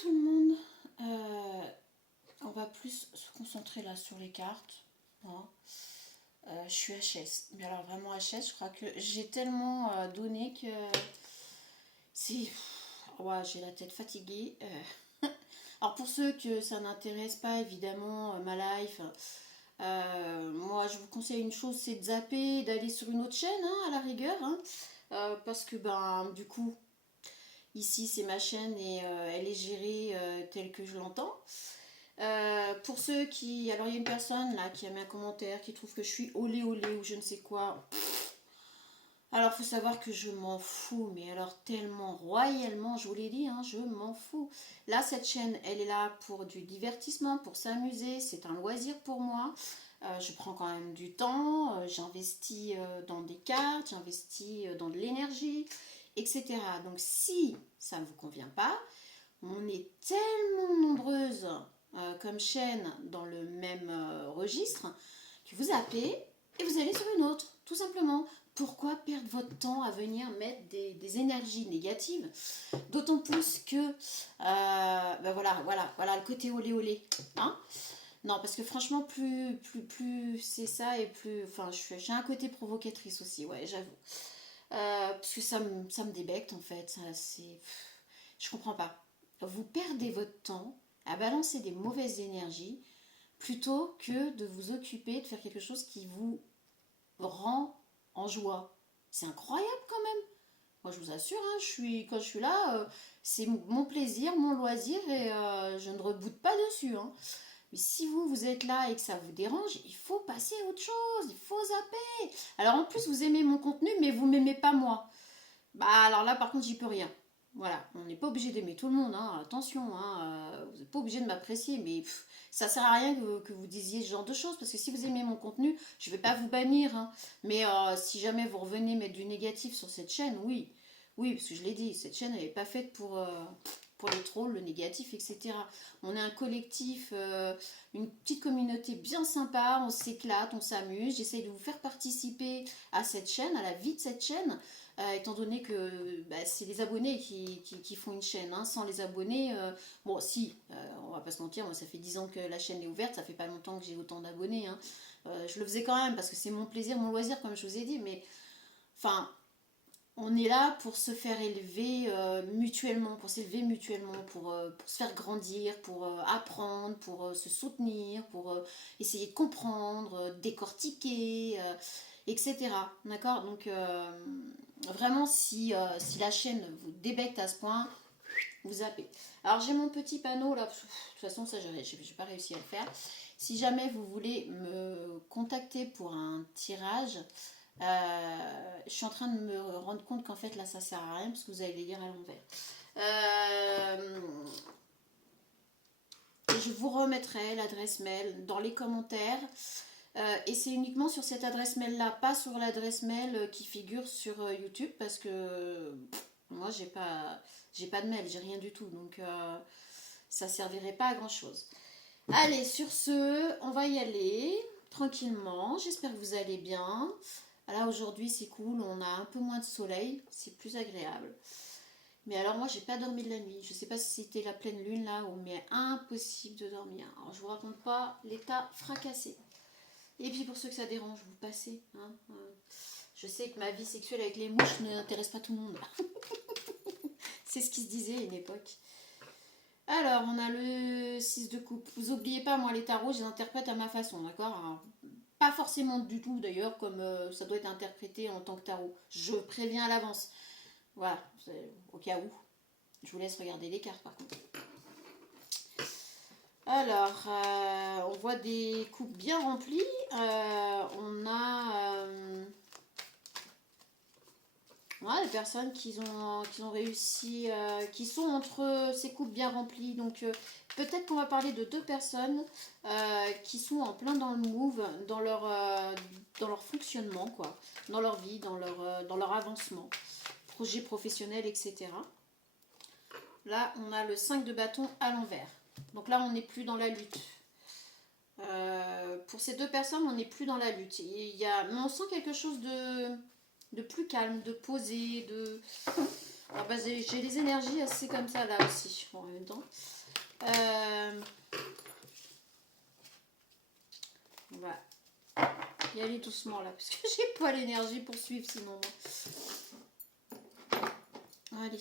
tout le monde. On va plus se concentrer là sur les cartes. Hein. Je suis HS. Mais alors vraiment HS, je crois que j'ai tellement donné que c'est... Ouais, j'ai la tête fatiguée. Alors pour ceux que ça n'intéresse pas, évidemment, ma life, moi je vous conseille une chose, c'est de zapper, d'aller sur une autre chaîne, hein, à la rigueur. Hein. Parce que ben du coup, ici c'est ma chaîne et elle est gérée telle que je l'entends. Pour ceux qui... Alors il y a une personne là qui a mis un commentaire qui trouve que je suis olé olé ou je ne sais quoi. Alors faut savoir que je m'en fous, mais alors tellement royalement, je vous l'ai dit, hein, je m'en fous. Là cette chaîne, elle est là pour du divertissement, pour s'amuser, c'est un loisir pour moi. Je prends quand même du temps, j'investis dans des cartes, j'investis dans de l'énergie, etc. Donc si ça ne vous convient pas, on est tellement nombreuses comme chaîne dans le même registre que vous zappez et vous allez sur une autre, tout simplement. Pourquoi perdre votre temps à venir mettre des énergies négatives? D'autant plus que, ben voilà, le côté olé olé. Hein, non, parce que franchement, plus c'est ça et plus. Enfin, j'ai un côté provocatrice aussi, ouais, j'avoue. Parce que ça me débecte en fait. Ça, c'est. Je comprends pas. Vous perdez votre temps à balancer des mauvaises énergies plutôt que de vous occuper de faire quelque chose qui vous rend en joie. C'est incroyable quand même. Moi, je vous assure, hein, quand je suis là, c'est mon plaisir, mon loisir et je ne reboute pas dessus. Hein. Mais si vous êtes là et que ça vous dérange, il faut passer à autre chose, il faut zapper. Alors en plus, vous aimez mon contenu, mais vous m'aimez pas moi. Bah alors là, par contre, j'y peux rien. Voilà, on n'est pas obligé d'aimer tout le monde, hein, attention, hein, vous n'êtes pas obligé de m'apprécier, mais ça sert à rien que vous disiez ce genre de choses, parce que si vous aimez mon contenu, je ne vais pas vous bannir, hein, mais si jamais vous revenez mettre du négatif sur cette chaîne, oui, oui, parce que je l'ai dit, cette chaîne elle n'est pas faite pour les trolls, le négatif, etc. On est un collectif, une petite communauté bien sympa, on s'éclate, on s'amuse, j'essaye de vous faire participer à cette chaîne, à la vie de cette chaîne, étant donné que bah, c'est les abonnés qui font une chaîne. Hein. Sans les abonnés, bon, si, on va pas se mentir, moi ça fait 10 ans que la chaîne est ouverte, ça fait pas longtemps que j'ai autant d'abonnés. Hein. Je le faisais quand même parce que c'est mon plaisir, mon loisir, comme je vous ai dit, mais enfin, on est là pour se faire élever mutuellement, pour s'élever mutuellement, pour se faire grandir, pour apprendre, pour se soutenir, pour essayer de comprendre, décortiquer, etc. D'accord. Donc, vraiment, si la chaîne vous débecte à ce point, vous zappez. Alors, j'ai mon petit panneau là. De toute façon, ça, j'ai pas réussi à le faire. Si jamais vous voulez me contacter pour un tirage, je suis en train de me rendre compte qu'en fait là ça sert à rien parce que vous allez les lire à l'envers. Et je vous remettrai l'adresse mail dans les commentaires. Et c'est uniquement sur cette adresse mail là, pas sur l'adresse mail qui figure sur YouTube parce que moi j'ai pas de mail, j'ai rien du tout donc ça servirait pas à grand chose. Allez, sur ce, on va y aller tranquillement. J'espère que vous allez bien. Là aujourd'hui c'est cool, on a un peu moins de soleil, c'est plus agréable. Mais alors moi j'ai pas dormi de la nuit, je sais pas si c'était la pleine lune là, mais impossible de dormir. Alors je vous raconte pas l'état fracassé. Et puis pour ceux que ça dérange, vous passez. Hein, je sais que ma vie sexuelle avec les mouches n'intéresse pas tout le monde. C'est ce qui se disait à une époque. Alors, on a le 6 de coupe. Vous oubliez pas, moi les tarots, je les interprète à ma façon, d'accord? Alors, pas forcément du tout d'ailleurs, comme ça doit être interprété en tant que tarot. Je préviens à l'avance. Voilà, au cas où. Je vous laisse regarder les cartes par contre. Alors, on voit des coupes bien remplies. On a des personnes qui ont réussi, qui sont entre ces coupes bien remplies. Donc, peut-être qu'on va parler de deux personnes qui sont en plein dans le move, dans leur fonctionnement, quoi, dans leur vie, dans leur avancement, projet professionnel, etc. Là, on a le 5 de bâton à l'envers. Donc là, on n'est plus dans la lutte. Pour ces deux personnes, on n'est plus dans la lutte. Mais on sent quelque chose de plus calme, de posé, Alors, bah, j'ai les énergies assez comme ça là aussi, en même temps. On va y aller doucement là, parce que j'ai pas l'énergie pour suivre sinon. Allez,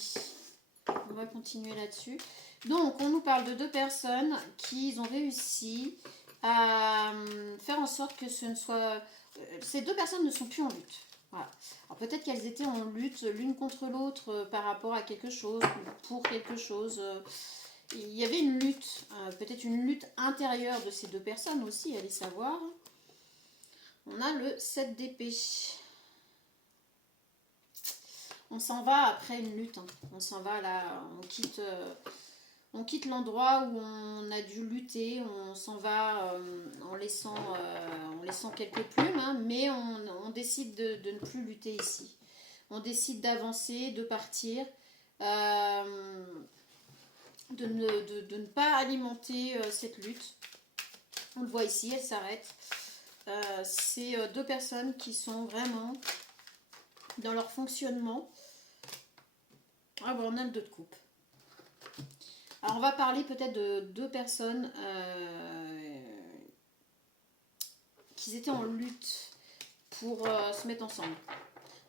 on va continuer là-dessus. Donc, on nous parle de deux personnes qui ont réussi à faire en sorte que ce ne soit... Ces deux personnes ne sont plus en lutte. Voilà. Alors peut-être qu'elles étaient en lutte l'une contre l'autre par rapport à quelque chose, pour quelque chose. Il y avait une lutte, peut-être une lutte intérieure de ces deux personnes aussi, allez savoir. On a le 7 d'épée. On s'en va après une lutte. Hein. On s'en va là, on quitte l'endroit où on a dû lutter. On s'en va en laissant quelques plumes, hein, mais on décide de ne plus lutter ici. On décide d'avancer, de partir, de ne pas alimenter cette lutte. On le voit ici, elle s'arrête. C'est deux personnes qui sont vraiment dans leur fonctionnement. Ah bon, on a le 2 de coupe. Alors on va parler peut-être de deux personnes qui étaient en lutte pour se mettre ensemble.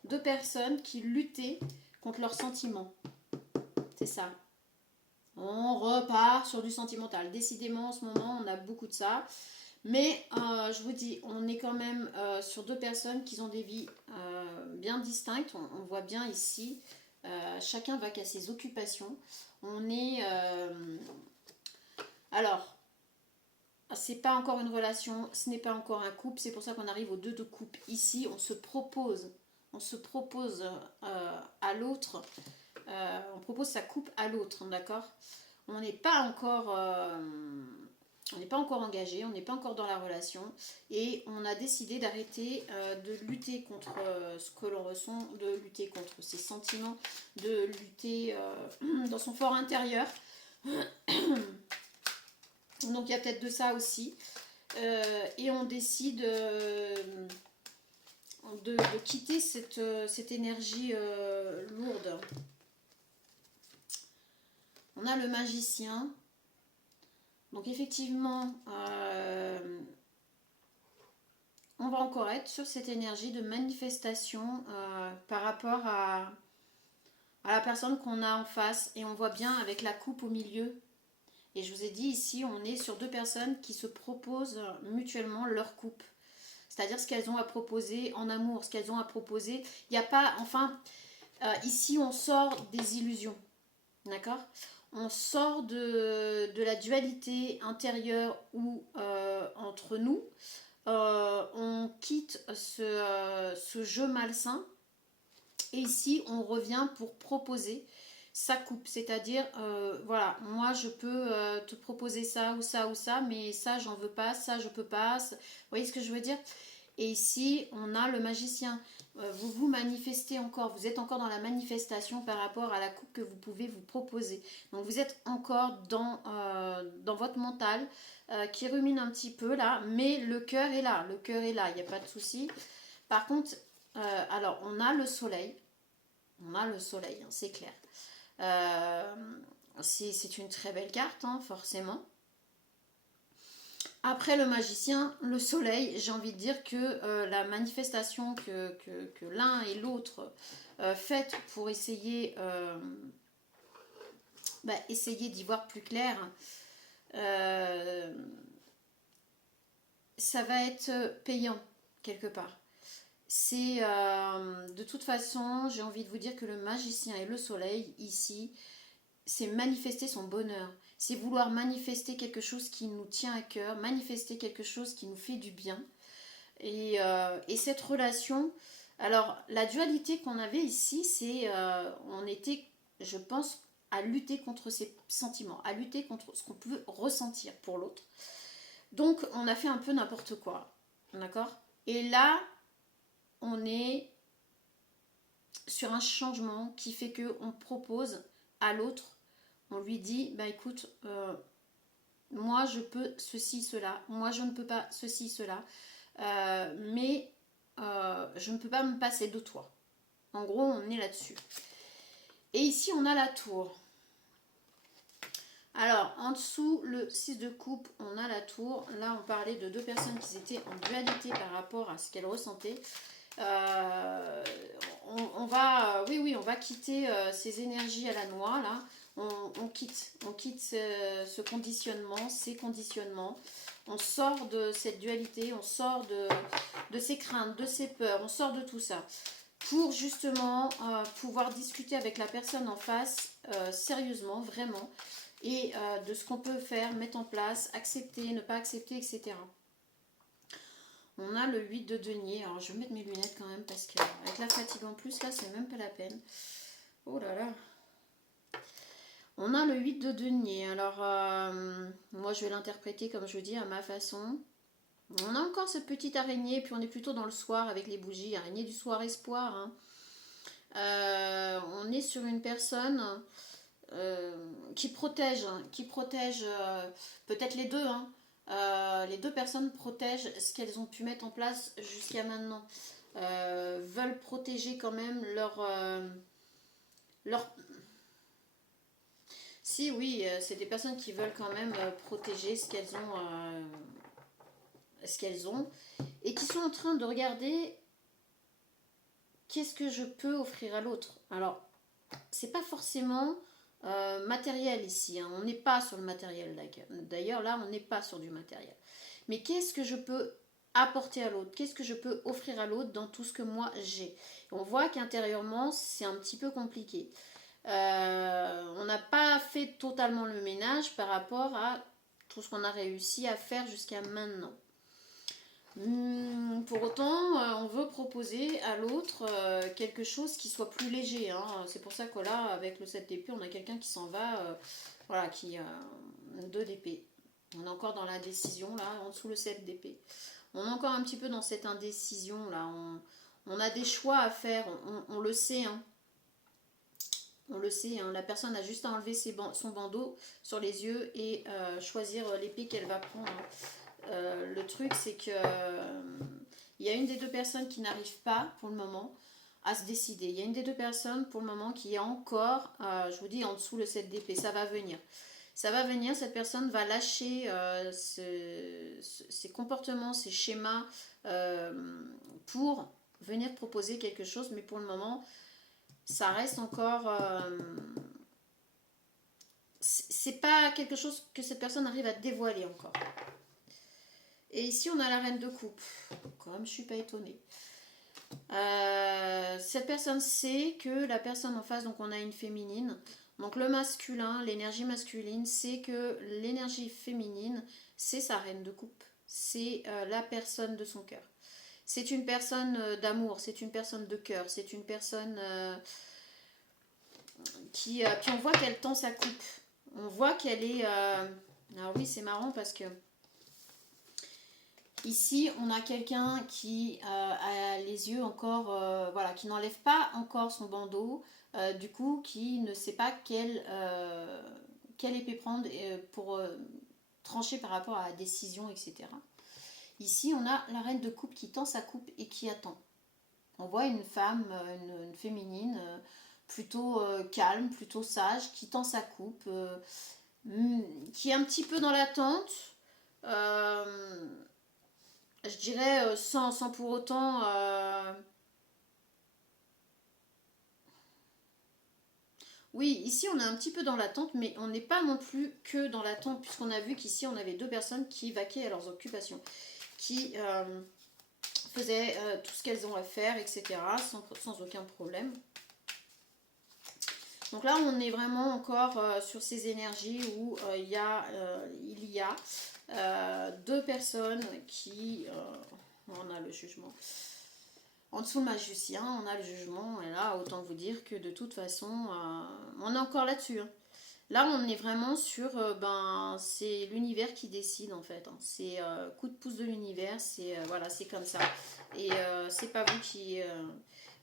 Deux personnes qui luttaient contre leurs sentiments. C'est ça. On repart sur du sentimental. Décidément, en ce moment, on a beaucoup de ça. Mais je vous dis, on est quand même sur deux personnes qui ont des vies bien distinctes. On voit bien ici, chacun va qu'à ses occupations. On est... alors, c'est pas encore une relation, ce n'est pas encore un couple. C'est pour ça qu'on arrive aux 2 de coupe. Ici, on se propose à l'autre. On propose sa coupe à l'autre, d'accord? On n'est pas encore... on n'est pas encore engagé, on n'est pas encore dans la relation et on a décidé d'arrêter de lutter contre ce que l'on ressent, de lutter contre ses sentiments, de lutter dans son fort intérieur. Donc il y a peut-être de ça aussi. Et on décide de quitter cette énergie lourde. On a le magicien. Donc effectivement, on va encore être sur cette énergie de manifestation par rapport à la personne qu'on a en face. Et on voit bien avec la coupe au milieu. Et je vous ai dit ici, on est sur deux personnes qui se proposent mutuellement leur coupe. C'est-à-dire ce qu'elles ont à proposer en amour, ce qu'elles ont à proposer. Il n'y a pas, enfin, ici on sort des illusions. D'accord ? On sort de la dualité intérieure ou entre nous. On quitte ce jeu malsain. Et ici, on revient pour proposer sa coupe. C'est-à-dire, voilà, moi je peux te proposer ça ou ça ou ça, mais ça j'en veux pas, ça je peux pas. Vous voyez ce que je veux dire ? Et ici, on a le magicien. Vous vous manifestez encore, vous êtes encore dans la manifestation par rapport à la coupe que vous pouvez vous proposer. Donc vous êtes encore dans votre mental qui rumine un petit peu là, mais le cœur est là, il n'y a pas de souci. Par contre, alors on a le soleil, hein, c'est clair. C'est une très belle carte, hein, forcément. Après le magicien, le soleil, j'ai envie de dire que la manifestation que l'un et l'autre faites pour essayer, essayer d'y voir plus clair, ça va être payant quelque part. C'est de toute façon, j'ai envie de vous dire que le magicien et le soleil ici, c'est manifester son bonheur, c'est vouloir manifester quelque chose qui nous tient à cœur, manifester quelque chose qui nous fait du bien. Et cette relation, alors la dualité qu'on avait ici, c'est on était, je pense, à lutter contre ses sentiments, à lutter contre ce qu'on peut ressentir pour l'autre. Donc on a fait un peu n'importe quoi, d'accord ? Et là, on est sur un changement qui fait qu'on propose à l'autre, on lui dit, bah écoute, moi je peux ceci, cela, moi je ne peux pas ceci, cela, mais je ne peux pas me passer de toi. En gros, on est là-dessus. Et ici, on a la tour. Alors, en dessous, le 6 de coupe, on a la tour. Là, on parlait de deux personnes qui étaient en dualité par rapport à ce qu'elles ressentaient. On va, oui, on va quitter ces énergies à la noix, là. On quitte ce conditionnement, ces conditionnements. On sort de cette dualité, on sort de ces craintes, de ces peurs, on sort de tout ça. Pour justement pouvoir discuter avec la personne en face sérieusement, vraiment, et de ce qu'on peut faire, mettre en place, accepter, ne pas accepter, etc. On a le 8 de denier. Alors, je vais mettre mes lunettes quand même parce qu'avec la fatigue en plus, là, c'est même pas la peine. Oh là là. On a le 8 de denier. Alors, moi, je vais l'interpréter, comme je dis, à ma façon. On a encore cette petite araignée, puis on est plutôt dans le soir avec les bougies. Araignée du soir espoir. Hein. On est sur une personne qui protège peut-être les deux. Hein. Les deux personnes protègent ce qu'elles ont pu mettre en place jusqu'à maintenant. Veulent protéger quand même leur... Si, oui, c'est des personnes qui veulent quand même protéger ce qu'elles ont et qui sont en train de regarder qu'est-ce que je peux offrir à l'autre. Alors, c'est pas forcément matériel ici, hein. On n'est pas sur le matériel d'ailleurs, là on n'est pas sur du matériel. Mais qu'est-ce que je peux apporter à l'autre? Qu'est-ce que je peux offrir à l'autre dans tout ce que moi j'ai? On voit qu'intérieurement c'est un petit peu compliqué. On n'a pas fait totalement le ménage par rapport à tout ce qu'on a réussi à faire jusqu'à maintenant. Pour autant, on veut proposer à l'autre quelque chose qui soit plus léger. Hein. C'est pour ça que là, avec le 7 d'épée, on a quelqu'un qui s'en va, voilà, qui a 2 d'épée. On est encore dans la décision, là, en dessous le 7 d'épée. On est encore un petit peu dans cette indécision, là. On a des choix à faire, on le sait, hein. On le sait, hein. La personne a juste à enlever son bandeau sur les yeux et choisir l'épée qu'elle va prendre. Hein. Le truc, c'est que il y a une des deux personnes qui n'arrive pas pour le moment à se décider. Il y a une des deux personnes pour le moment qui est encore, je vous dis, en dessous le 7 d'épée. Ça va venir. Ça va venir, cette personne va lâcher ses comportements, ses schémas pour venir proposer quelque chose. Mais pour le moment, ça reste encore... c'est pas quelque chose que cette personne arrive à dévoiler encore. Et ici, on a la reine de coupe. Quand même, je suis pas étonnée. Cette personne sait que la personne en face, donc on a une féminine. Donc le masculin, l'énergie masculine, c'est que l'énergie féminine, c'est sa reine de coupe. C'est la personne de son cœur. C'est une personne d'amour, c'est une personne de cœur, c'est une personne qui... Puis on voit qu'elle tend sa coupe. On voit qu'elle est... Alors oui, c'est marrant parce que ici, on a quelqu'un qui a les yeux encore, voilà, qui n'enlève pas encore son bandeau, du coup, qui ne sait pas quelle épée prendre pour trancher par rapport à la décision, etc. Ici, on a la reine de coupe qui tend sa coupe et qui attend. On voit une femme, une féminine, plutôt calme, plutôt sage, qui tend sa coupe, qui est un petit peu dans l'attente. Je dirais sans pour autant... Oui, ici on est un petit peu dans l'attente, mais on n'est pas non plus que dans l'attente, puisqu'on a vu qu'ici on avait deux personnes qui vaquaient à leurs occupations, qui faisaient tout ce qu'elles ont à faire, etc., sans aucun problème. Donc là, on est vraiment encore sur ces énergies où il y a deux personnes qui... on a le jugement. En dessous le magicien, on a le jugement. Et là, autant vous dire que de toute façon, on est encore là-dessus. Hein. Là, on est vraiment sur... c'est l'univers qui décide, en fait. Hein. C'est coup de pouce de l'univers. C'est voilà, c'est comme ça. Et c'est pas vous qui...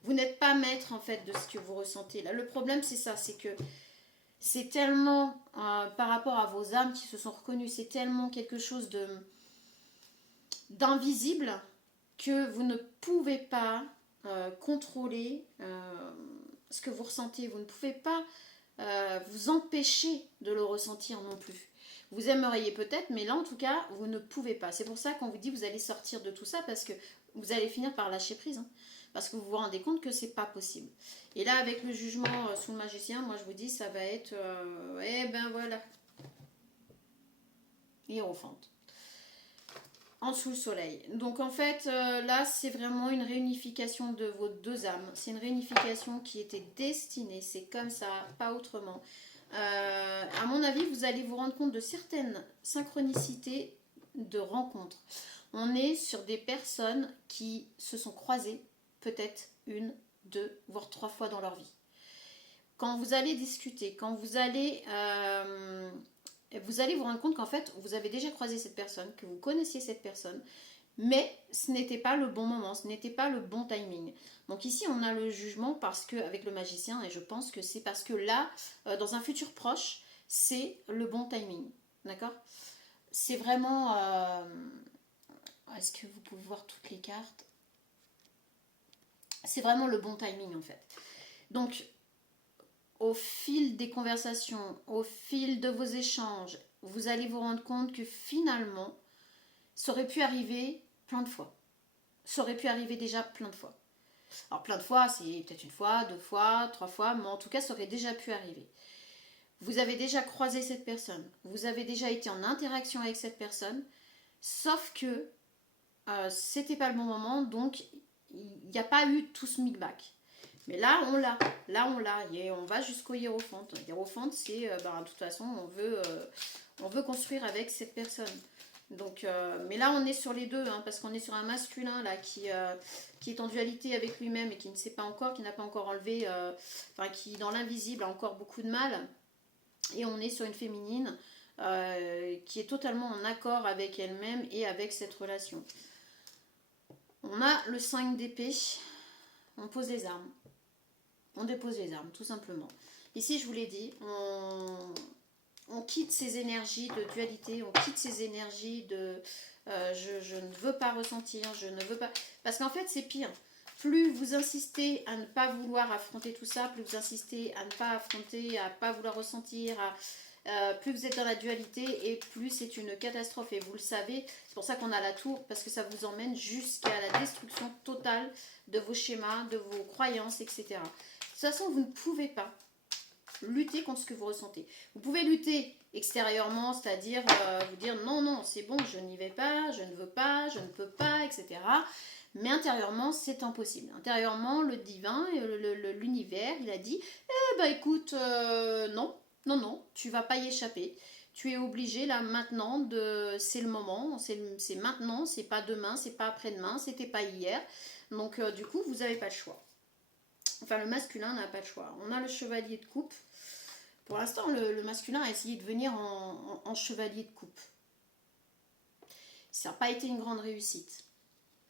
vous n'êtes pas maître, en fait, de ce que vous ressentez. Là, le problème, c'est ça. C'est que c'est tellement, par rapport à vos âmes qui se sont reconnues, c'est tellement quelque chose d'invisible que vous ne pouvez pas contrôler ce que vous ressentez. Vous ne pouvez pas vous empêcher de le ressentir non plus. Vous aimeriez peut-être, mais là en tout cas, vous ne pouvez pas. C'est pour ça qu'on vous dit vous allez sortir de tout ça parce que vous allez finir par lâcher prise. Hein, parce que vous vous rendez compte que c'est pas possible. Et là, avec le jugement sous le magicien, moi je vous dis, ça va être... eh ben voilà. Hiérophante. En dessous le soleil. Donc en fait, là, c'est vraiment une réunification de vos deux âmes. C'est une réunification qui était destinée. C'est comme ça, pas autrement. À mon avis, vous allez vous rendre compte de certaines synchronicités de rencontres. On est sur des personnes qui se sont croisées peut-être une, deux, voire trois fois dans leur vie. Quand vous allez discuter, quand vous allez vous rendre compte qu'en fait, vous avez déjà croisé cette personne, que vous connaissiez cette personne, mais ce n'était pas le bon moment, ce n'était pas le bon timing. Donc ici, on a le jugement parce que avec le magicien, et je pense que c'est parce que là, dans un futur proche, c'est le bon timing. D'accord? C'est vraiment... est-ce que vous pouvez voir toutes les cartes? C'est vraiment le bon timing en fait. Donc, au fil des conversations, au fil de vos échanges, vous allez vous rendre compte que finalement, ça aurait pu arriver plein de fois. Ça aurait pu arriver déjà plein de fois. Alors plein de fois, c'est peut-être une fois, deux fois, trois fois, mais en tout cas, ça aurait déjà pu arriver. Vous avez déjà croisé cette personne, vous avez déjà été en interaction avec cette personne, sauf que c'était pas le bon moment, donc il n'y a pas eu tout ce micmac. Mais là, on l'a. Là, on l'a. Et on va jusqu'au hiérophante. Hiérophante, c'est, de toute façon, on veut construire avec cette personne. Donc, mais là, on est sur les deux, hein, parce qu'on est sur un masculin là qui est en dualité avec lui-même et qui ne sait pas encore, qui n'a pas encore enlevé, qui dans l'invisible a encore beaucoup de mal. Et on est sur une féminine qui est totalement en accord avec elle-même et avec cette relation. On a le 5 d'épée. On pose les armes. On dépose les armes, tout simplement. Ici, je vous l'ai dit, on quitte ces énergies de dualité, on quitte ces énergies de je ne veux pas ressentir, je ne veux pas... Parce qu'en fait, c'est pire. Plus vous insistez à ne pas vouloir affronter tout ça, plus vous insistez à ne pas affronter, à ne pas vouloir ressentir, plus vous êtes dans la dualité et plus c'est une catastrophe. Et vous le savez, c'est pour ça qu'on a la tour, parce que ça vous emmène jusqu'à la destruction totale de vos schémas, de vos croyances, etc. De toute façon, vous ne pouvez pas lutter contre ce que vous ressentez. Vous pouvez lutter extérieurement, c'est-à-dire vous dire non, non, c'est bon, je n'y vais pas, je ne veux pas, je ne peux pas, etc. Mais intérieurement, c'est impossible. Intérieurement, le divin, l'univers, il a dit, écoute, non, non, non, tu vas pas y échapper. Tu es obligé là maintenant c'est le moment, c'est maintenant, c'est pas demain, c'est pas après-demain, c'était pas hier. Donc du coup, vous n'avez pas le choix. Enfin, le masculin n'a pas le choix. On a le chevalier de coupe. Pour l'instant, le masculin a essayé de venir en chevalier de coupe. Ça n'a pas été une grande réussite.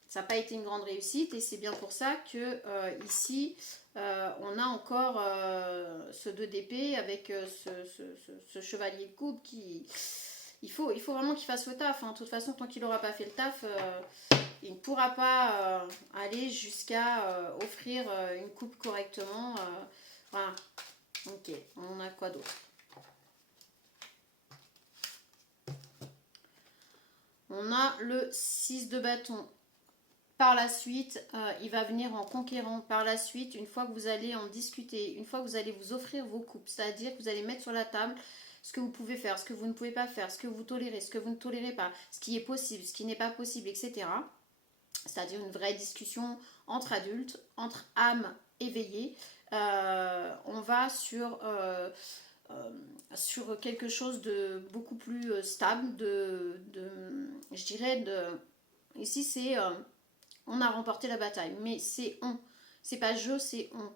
Ça n'a pas été une grande réussite et c'est bien pour ça que ici, on a encore ce 2 d'épée avec ce chevalier de coupe qui... Il faut vraiment qu'il fasse le taf. Hein. De toute façon, tant qu'il n'aura pas fait le taf, il ne pourra pas aller jusqu'à offrir une coupe correctement. Voilà. Ok, on a quoi d'autre? On a le 6 de bâton. Par la suite, il va venir en conquérant. Par la suite, une fois que vous allez en discuter, une fois que vous allez vous offrir vos coupes, c'est-à-dire que vous allez mettre sur la table ce que vous pouvez faire, ce que vous ne pouvez pas faire, ce que vous tolérez, ce que vous ne tolérez pas, ce qui est possible, ce qui n'est pas possible, etc. C'est-à-dire une vraie discussion entre adultes, entre âmes éveillées. On va sur quelque chose de beaucoup plus stable, je dirais, ici c'est on a remporté la bataille, mais c'est on, c'est pas je, c'est on.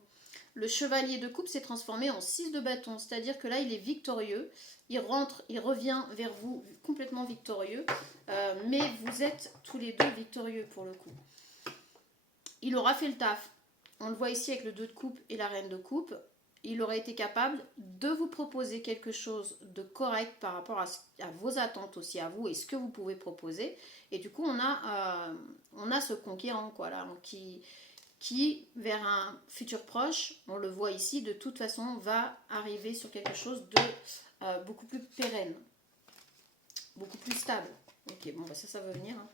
Le chevalier de coupe s'est transformé en 6 de bâton, c'est-à-dire que là il est victorieux, il rentre, il revient vers vous complètement victorieux, mais vous êtes tous les deux victorieux pour le coup. Il aura fait le taf, on le voit ici avec le 2 de coupe et la reine de coupe, il aurait été capable de vous proposer quelque chose de correct par rapport à vos attentes aussi à vous et ce que vous pouvez proposer. Et du coup, on a ce conquérant quoi, là, qui qui, vers un futur proche, on le voit ici, de toute façon, va arriver sur quelque chose de beaucoup plus pérenne, beaucoup plus stable. Ok, bon, bah ça va venir. Hein.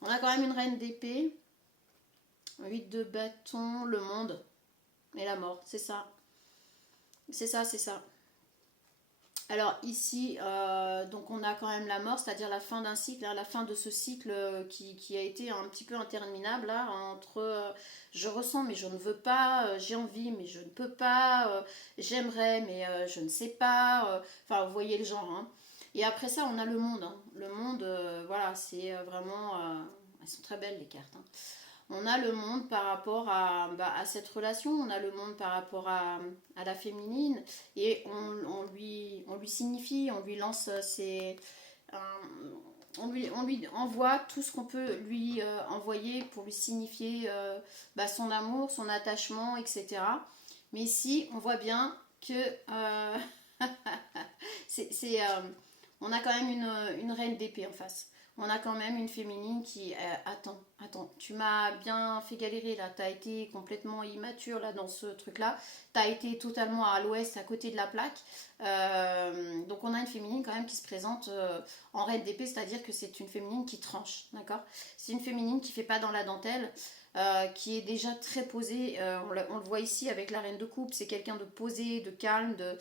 On a quand même une reine d'épée, 8 de bâton, le monde et la mort, c'est ça. C'est ça, c'est ça. Alors ici, donc on a quand même la mort, c'est-à-dire la fin d'un cycle, hein, la fin de ce cycle qui a été un petit peu interminable, là, entre je ressens mais je ne veux pas, j'ai envie mais je ne peux pas, j'aimerais mais je ne sais pas, enfin vous voyez le genre. Hein. Et après ça, on a le monde. Hein. Le monde, voilà, c'est vraiment... elles sont très belles les cartes. Hein. On a le monde par rapport à cette relation, on a le monde par rapport à la féminine, et on lui signifie, on lui lance on lui envoie tout ce qu'on peut lui envoyer pour lui signifier son amour, son attachement, etc. Mais ici, on voit bien que c'est, on a quand même une reine d'épée en face. On a quand même une féminine qui attends, tu m'as bien fait galérer là, t'as été complètement immature là dans ce truc là, t'as été totalement à l'ouest, à côté de la plaque. Donc on a une féminine quand même qui se présente en reine d'épée, c'est-à-dire que c'est une féminine qui tranche, d'accord. C'est une féminine qui fait pas dans la dentelle, qui est déjà très posée. On le voit ici avec la reine de coupe, c'est quelqu'un de posé, de calme, de...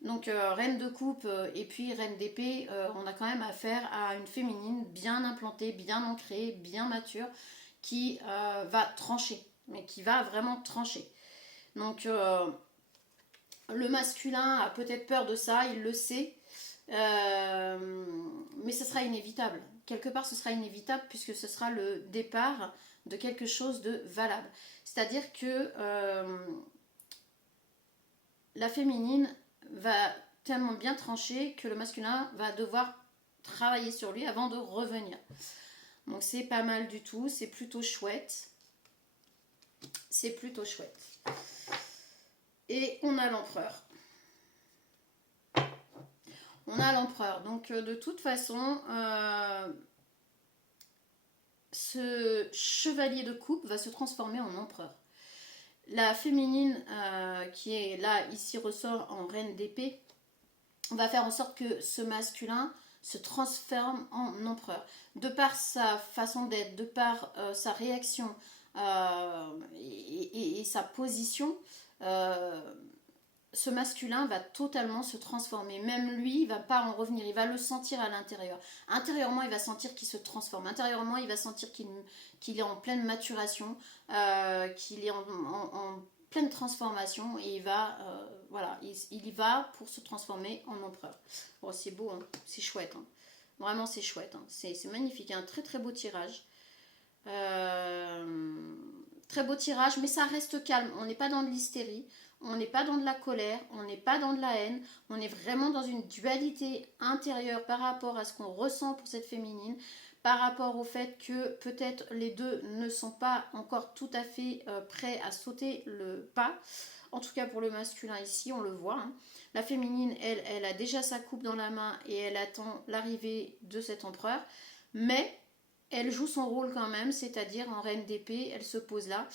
Donc reine de coupe et puis reine d'épée, on a quand même affaire à une féminine bien implantée, bien ancrée, bien mature, qui va trancher, mais qui va vraiment trancher. Donc le masculin a peut-être peur de ça, il le sait, mais ce sera inévitable. Quelque part, ce sera inévitable puisque ce sera le départ de quelque chose de valable. C'est-à-dire que la féminine va tellement bien trancher que le masculin va devoir travailler sur lui avant de revenir. Donc c'est pas mal du tout, c'est plutôt chouette. C'est plutôt chouette. Et on a l'empereur. On a l'empereur. Donc de toute façon, ce chevalier de coupe va se transformer en empereur. La féminine qui est là, ici ressort en reine d'épée, va faire en sorte que ce masculin se transforme en empereur. De par sa façon d'être, de par sa réaction et sa position, ce masculin va totalement se transformer. Même lui, il va pas en revenir, il va le sentir à l'intérieur. Intérieurement, il va sentir qu'il se transforme. Intérieurement, il va sentir qu'il est en pleine maturation, qu'il est en pleine transformation et il va, voilà, il y va pour se transformer en empereur. Bon, c'est beau, hein, c'est chouette. Hein. Vraiment, c'est chouette. Hein. C'est magnifique, un très très beau tirage. Très beau tirage, mais ça reste calme. On n'est pas dans de l'hystérie, on n'est pas dans de la colère, on n'est pas dans de la haine. On est vraiment dans une dualité intérieure par rapport à ce qu'on ressent pour cette féminine, par rapport au fait que peut-être les deux ne sont pas encore tout à fait prêts à sauter le pas. En tout cas pour le masculin ici, on le voit. Hein. La féminine, elle a déjà sa coupe dans la main et elle attend l'arrivée de cet empereur. Mais elle joue son rôle quand même, c'est-à-dire en reine d'épée, elle se pose là.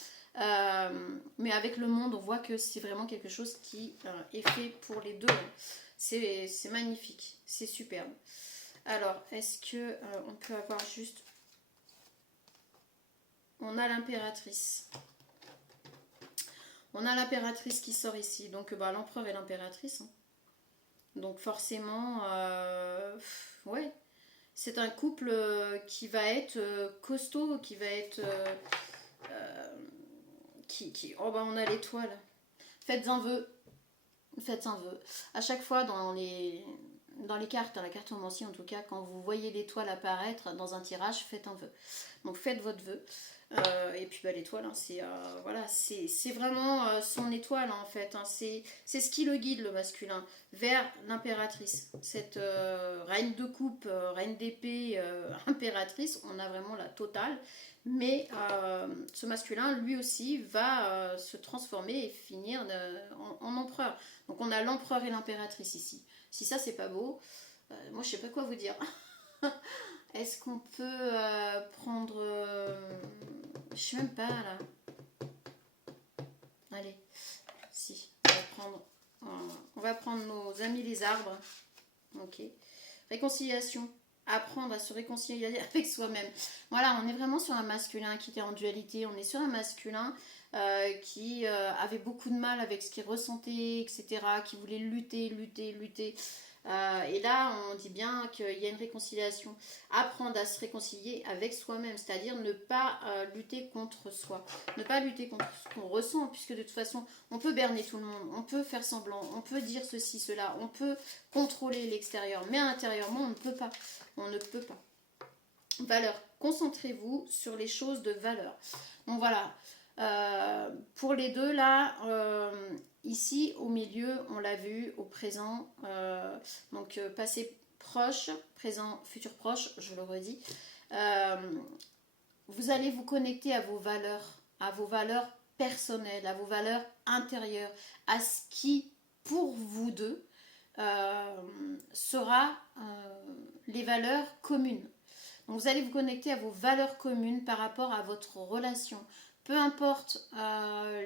Mais avec le monde, on voit que c'est vraiment quelque chose qui est fait pour les deux. C'est magnifique, c'est superbe. Alors, est-ce que on peut avoir juste... On a l'impératrice. On a l'impératrice qui sort ici. Donc, l'empereur et l'impératrice. Hein. Donc, forcément, ouais. C'est un couple qui va être costaud, qui va être... Oh, on a l'étoile. Faites un vœu. Faites un vœu. À chaque fois, dans les cartes, dans la cartomancie en tout cas, quand vous voyez l'étoile apparaître dans un tirage, faites un vœu. Donc faites votre vœu. Et puis l'étoile, hein, voilà, c'est vraiment son étoile en fait. Hein, c'est ce qui le guide, le masculin, vers l'impératrice. Cette reine de coupe, reine d'épée, impératrice, on a vraiment la totale. Mais ce masculin, lui aussi, va se transformer et finir en empereur. Donc on a l'empereur et l'impératrice ici. Si ça, c'est pas beau, moi je sais pas quoi vous dire. Est-ce qu'on peut prendre... je sais même pas là. Allez, si, on va prendre nos amis les arbres. Ok. Réconciliation. Apprendre à se réconcilier avec soi-même. Voilà, on est vraiment sur un masculin qui était en dualité. On est sur un masculin qui avait beaucoup de mal avec ce qu'il ressentait, etc. Qui voulait lutter, lutter, lutter. Et là, on dit bien qu'il y a une réconciliation. Apprendre à se réconcilier avec soi-même, c'est-à-dire ne pas lutter contre soi. Ne pas lutter contre ce qu'on ressent, puisque de toute façon, on peut berner tout le monde, on peut faire semblant, on peut dire ceci, cela, on peut contrôler l'extérieur, mais intérieurement, on ne peut pas. On ne peut pas. Valeur. Concentrez-vous sur les choses de valeur. Donc voilà. Pour les deux là, ici au milieu, on l'a vu au présent, donc passé proche, présent, futur proche, je le redis. Vous allez vous connecter à vos valeurs personnelles, à vos valeurs intérieures, à ce qui, pour vous deux, sera les valeurs communes. Donc vous allez vous connecter à vos valeurs communes par rapport à votre relation. Peu importe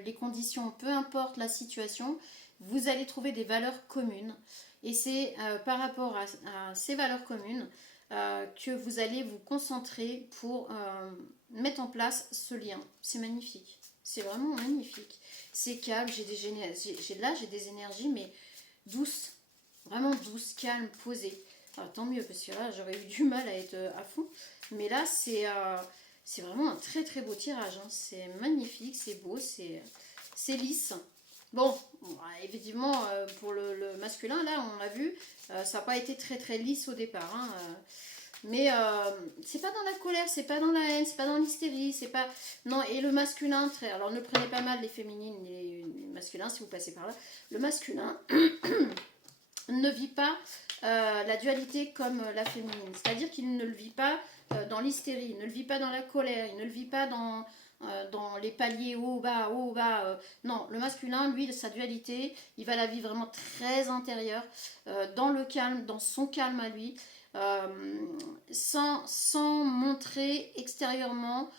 les conditions, peu importe la situation, vous allez trouver des valeurs communes. Et c'est par rapport à ces valeurs communes que vous allez vous concentrer pour mettre en place ce lien. C'est magnifique. C'est vraiment magnifique. C'est calme, j'ai des énergies, mais douces. Vraiment douces, calmes, posées. Alors, tant mieux, parce que là, j'aurais eu du mal à être à fond. Mais là, c'est vraiment un très très beau tirage. Hein. C'est magnifique, c'est beau, c'est lisse. Bon, effectivement, pour le masculin, là, on l'a vu, ça n'a pas été très très lisse au départ. Hein, mais c'est pas dans la colère, c'est pas dans la haine, c'est pas dans l'hystérie, c'est pas... Non, et le masculin, alors ne prenez pas mal les féminines, les masculins, si vous passez par là. Le masculin ne vit pas la dualité comme la féminine. C'est-à-dire qu'il ne le vit pas dans l'hystérie, il ne le vit pas dans la colère, il ne le vit pas dans les paliers haut, bas, haut, bas. Non, le masculin, lui, sa dualité, il va la vivre vraiment très intérieure, dans le calme, dans son calme à lui, sans montrer extérieurement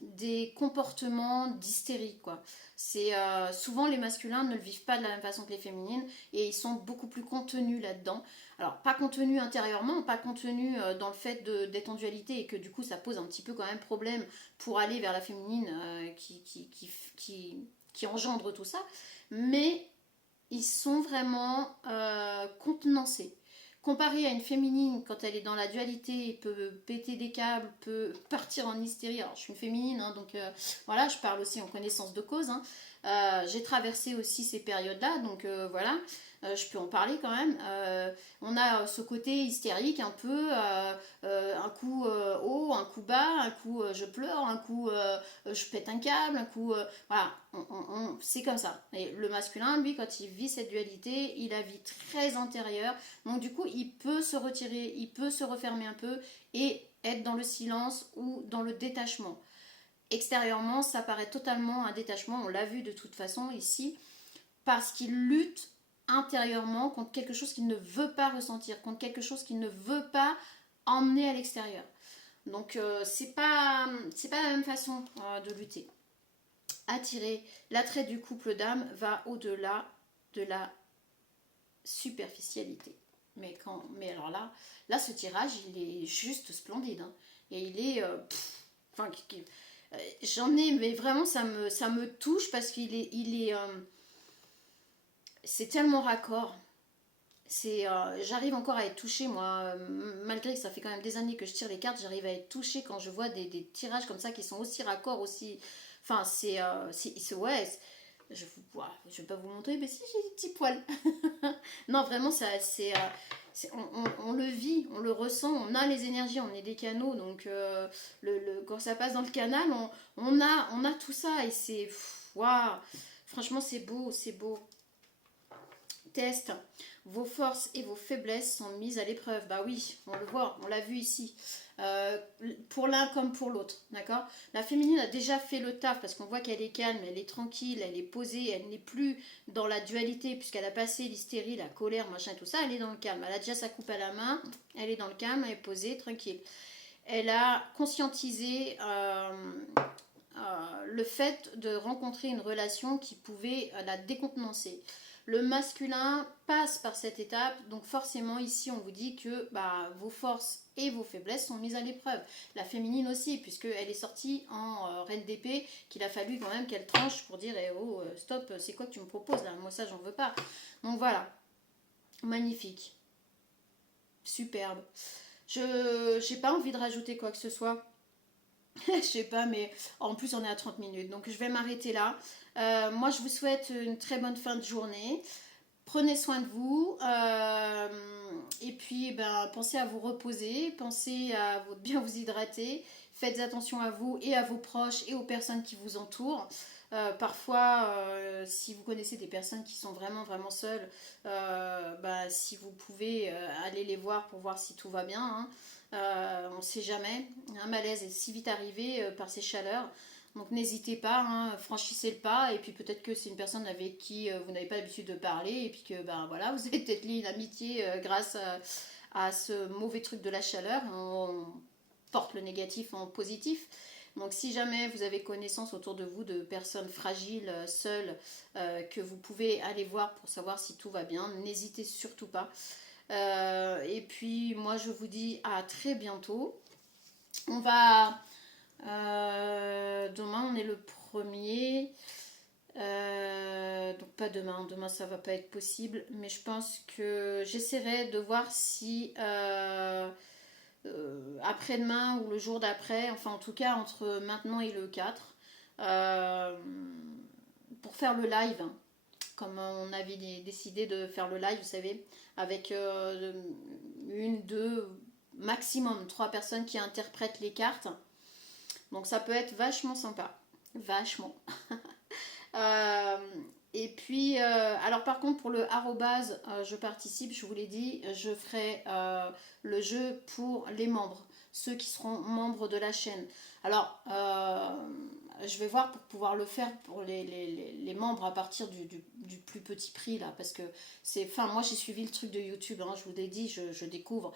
des comportements d'hystérie, quoi. C'est souvent les masculins ne le vivent pas de la même façon que les féminines et ils sont beaucoup plus contenus là-dedans. Alors pas contenus intérieurement, pas contenus dans le fait d'être en dualité et que du coup ça pose un petit peu quand même problème pour aller vers la féminine qui engendre tout ça, mais ils sont vraiment contenancés. Comparé à une féminine, quand elle est dans la dualité, peut péter des câbles, peut partir en hystérie. Alors, je suis une féminine, hein, donc voilà, je parle aussi en connaissance de cause. Hein. J'ai traversé aussi ces périodes-là, donc voilà, je peux en parler quand même. On a ce côté hystérique un peu, un coup haut, un coup bas, un coup je pleure, un coup je pète un câble, un coup... voilà, c'est comme ça. Et le masculin, lui, quand il vit cette dualité, il la vit très intérieure. Donc du coup, il peut se retirer, il peut se refermer un peu et être dans le silence ou dans le détachement. Extérieurement, ça paraît totalement un détachement, on l'a vu de toute façon ici, parce qu'il lutte intérieurement contre quelque chose qu'il ne veut pas ressentir, contre quelque chose qu'il ne veut pas emmener à l'extérieur. Donc c'est pas la même façon de lutter. Attirer, l'attrait du couple d'âme va au-delà de la superficialité. Mais alors là ce tirage il est juste splendide. Hein. Et il est... j'en ai, mais vraiment ça me touche parce qu'il est c'est tellement raccord. J'arrive encore à être touchée, moi, malgré que ça fait quand même des années que je tire les cartes, j'arrive à être touchée quand je vois des tirages comme ça qui sont aussi raccords, aussi... Enfin, ouais, je vais pas vous montrer, mais si j'ai des petits poils. Non, vraiment, on le vit, on le ressent, on a les énergies, on est des canaux, donc quand ça passe dans le canal, on a tout ça et c'est... Waouh, franchement, c'est beau, c'est beau. Test. Vos forces et vos faiblesses sont mises à l'épreuve. Bah oui, on le voit, on l'a vu ici. Pour l'un comme pour l'autre, d'accord. La féminine a déjà fait le taf parce qu'on voit qu'elle est calme, elle est tranquille, elle est posée, elle n'est plus dans la dualité puisqu'elle a passé l'hystérie, la colère, machin, tout ça, elle est dans le calme. Elle a déjà sa coupe à la main, elle est dans le calme, elle est posée, tranquille. Elle a conscientisé le fait de rencontrer une relation qui pouvait la décontenancer. Le masculin passe par cette étape, donc forcément ici on vous dit que vos forces et vos faiblesses sont mises à l'épreuve. La féminine aussi, puisqu'elle est sortie en reine d'épée, qu'il a fallu quand même qu'elle tranche pour dire oh stop, c'est quoi que tu me proposes là, moi ça j'en veux pas. Donc voilà, magnifique, superbe. Je n'ai pas envie de rajouter quoi que ce soit. Je sais pas, mais en plus on est à 30 minutes, donc je vais m'arrêter là. Moi je vous souhaite une très bonne fin de journée. Prenez soin de vous et puis pensez à vous reposer, pensez à bien vous hydrater, faites attention à vous et à vos proches et aux personnes qui vous entourent. Parfois, si vous connaissez des personnes qui sont vraiment vraiment seules, si vous pouvez aller les voir pour voir si tout va bien. Hein. On ne sait jamais. Un malaise est si vite arrivé par ces chaleurs. Donc n'hésitez pas, hein, franchissez le pas et puis peut-être que c'est une personne avec qui vous n'avez pas l'habitude de parler et puis que voilà, vous avez peut-être lié une amitié grâce à ce mauvais truc de la chaleur. On porte le négatif en positif. Donc si jamais vous avez connaissance autour de vous de personnes fragiles, seules, que vous pouvez aller voir pour savoir si tout va bien, n'hésitez surtout pas. Et puis moi je vous dis à très bientôt. On va... demain on est le 1er. Donc pas demain, demain ça va pas être possible, mais je pense que j'essaierai de voir si après-demain ou le jour d'après, enfin en tout cas entre maintenant et le 4, pour faire le live, hein, comme on avait décidé de faire le live, vous savez, avec une, deux, maximum 3 personnes qui interprètent les cartes. Donc ça peut être vachement sympa. Vachement. Euh, et puis, alors par contre, pour le arrobase, je participe, je vous l'ai dit, je ferai le jeu pour les membres, ceux qui seront membres de la chaîne. Alors, je vais voir pour pouvoir le faire pour les membres à partir du plus petit prix, là, parce que c'est... Enfin, moi, j'ai suivi le truc de YouTube, hein, je vous l'ai dit, je découvre.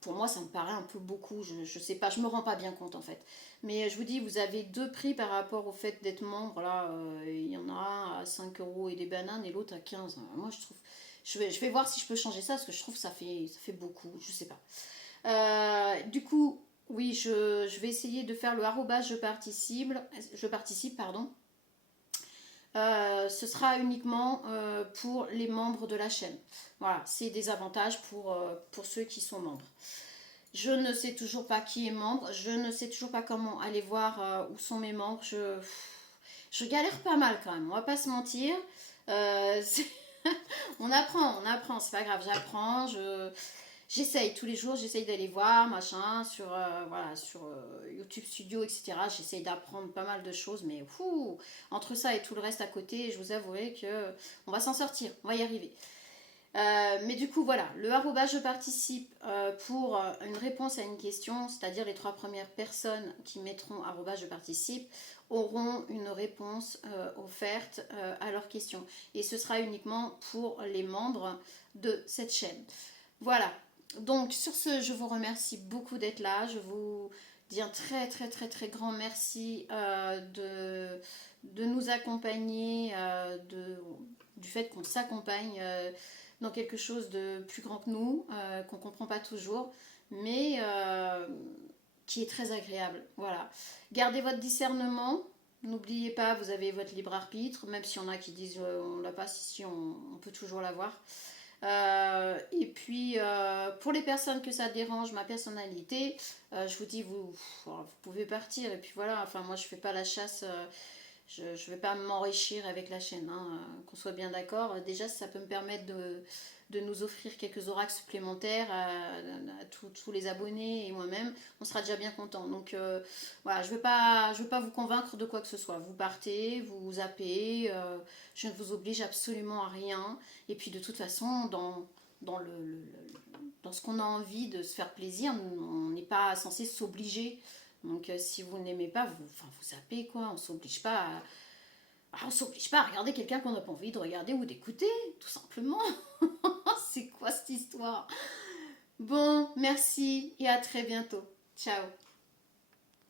Pour moi, ça me paraît un peu beaucoup. Je sais pas, je me rends pas bien compte en fait. Mais je vous dis, vous avez 2 prix par rapport au fait d'être membre. Là, il y en a un à 5 euros et des bananes et l'autre à 15. Moi, je trouve. Je vais voir si je peux changer ça parce que je trouve que ça fait beaucoup. Je sais pas. Du coup, oui, je vais essayer de faire le arrobas je participe, pardon. Ce sera uniquement pour les membres de la chaîne. Voilà, c'est des avantages pour ceux qui sont membres. Je ne sais toujours pas qui est membre, je ne sais toujours pas comment aller voir où sont mes membres. Je galère pas mal quand même, on va pas se mentir. On apprend, c'est pas grave, j'apprends, j'essaye tous les jours, j'essaye d'aller voir, machin, sur, voilà, sur YouTube Studio, etc. J'essaye d'apprendre pas mal de choses, mais entre ça et tout le reste à côté, je vous avouerai que on va s'en sortir, on va y arriver. Mais du coup, voilà, le arrobas je participe pour une réponse à une question, c'est-à-dire les 3 premières personnes qui mettront arrobas je participe auront une réponse offerte à leur question. Et ce sera uniquement pour les membres de cette chaîne. Voilà, donc sur ce, je vous remercie beaucoup d'être là. Je vous dis un très très très très grand merci de nous accompagner, du fait qu'on s'accompagne dans quelque chose de plus grand que nous, qu'on ne comprend pas toujours, mais qui est très agréable. Voilà. Gardez votre discernement. N'oubliez pas, vous avez votre libre arbitre, même s'il y en a qui disent on l'a pas, si on peut toujours l'avoir. Et puis pour les personnes que ça dérange, ma personnalité, je vous dis vous pouvez partir et puis voilà, enfin moi je fais pas la chasse, je ne vais pas m'enrichir avec la chaîne, hein, qu'on soit bien d'accord. Déjà ça peut me permettre de nous offrir quelques oracles supplémentaires à tous les abonnés et moi-même, on sera déjà bien content. Donc voilà, je vais pas vous convaincre de quoi que ce soit. Vous partez, vous zappez, je ne vous oblige absolument à rien. Et puis de toute façon, dans ce qu'on a envie de se faire plaisir, on n'est pas censé s'obliger. Donc si vous n'aimez pas, vous zappez quoi, on s'oblige pas on s'oblige pas à regarder quelqu'un qu'on n'a pas envie de regarder ou d'écouter, tout simplement. C'est quoi cette histoire? Bon, merci et à très bientôt. Ciao.